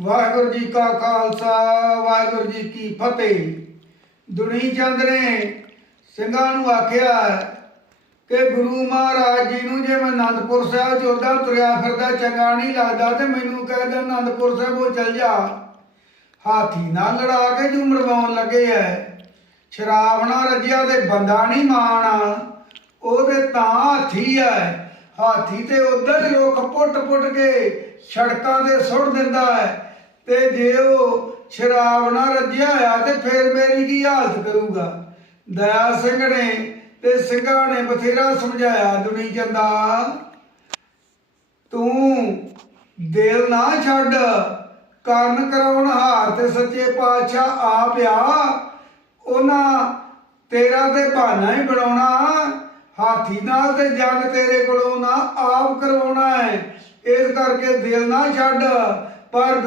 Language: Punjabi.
ਵਾਹਿਗੁਰੂ ਜੀ ਕਾ ਖਾਲਸਾ, ਵਾਹਿਗੁਰੂ ਜੀ ਕੀ ਫਤਿਹ। ਦੁਨੀ ਚੰਦ ਨੇ ਸਿੰਘਾਂ ਨੂੰ ਆਖਿਆ ਕਿ ਗੁਰੂ ਮਹਾਰਾਜ ਜੀ ਨੂੰ ਜੇ ਮੈਂ ਅਨੰਦਪੁਰ ਸਾਹਿਬ ਜੋਦਾ ਤੁਰਿਆ ਫਿਰਦਾ, ਚੰਗਾ ਨਹੀਂ ਲੱਗਦਾ ਤੇ ਮੈਨੂੰ ਕਹਿ ਦੇ ਅਨੰਦਪੁਰ ਸਾਹਿਬ ਉਹ ਚੱਲ ਜਾ। ਹਾਥੀ ਨਾਲ ਲੜਾ ਕੇ ਜੂ ਮਰਵਾਉਣ ਲੱਗੇ ਐ। ਸ਼ਰਾਬ ਨਾਲ ਰੱਜਿਆ ਤੇ ਬੰਦਾ ਨਹੀਂ ਮਾਣ। ਉਹਦੇ ਤਾਂ ਹਾਥੀ ਐ। ਹਾਥੀ ਤੇ ਉਧਰ ਹੀ ਰੁੱਖ ਪੁੱਟ-ਪੁੱਟ ਕੇ ਸੜਕਾਂ ਤੇ ਸੁੱਟ ਦਿੰਦਾ ਹੈ ਤੇ ਜੇ ਉਹ ਸ਼ਰਾਬ ਨਾਲ ਰੱਜਿਆ ਹੋਇਆ ਤੇ ਫਿਰ ਮੇਰੀ ਕੀ ਹਾਲਤ ਕਰੂਗਾ? ਦਇਆ ਸਿੰਘ ਨੇ ਤੇ ਸਿੰਘਾਂ ਨੇ ਬਥੇਰਾ ਸਮਝਾਇਆ, ਦੁਨੀ ਚੰਦਾ। ਤੂੰ ਦਿਲ ਨਾ ਛੱਡ ਕਰਨ ਕਰਾਉਣ ਹਾਰ ਤੇ ਸੱਚੇ ਪਾਤਸ਼ਾਹ ਆਪ ਆ। ਉਹਨਾਂ ਤੇਰਾ ਤੇ ਬਹਾਨਾ ਹੀ ਬਣਾਉਣਾ। ਹਾਥੀ ਨਾਲ ਤੇ ਜੰਗ ਤੇਰੇ ਕੋਲੋਂ ਨਾ ਆਪ ਕਰਵਾਉਣਾ ਹੈ। ਇਸ ਕਰਕੇ ਦਿਲ ਨਾ ਛੱਡ, ਪਰ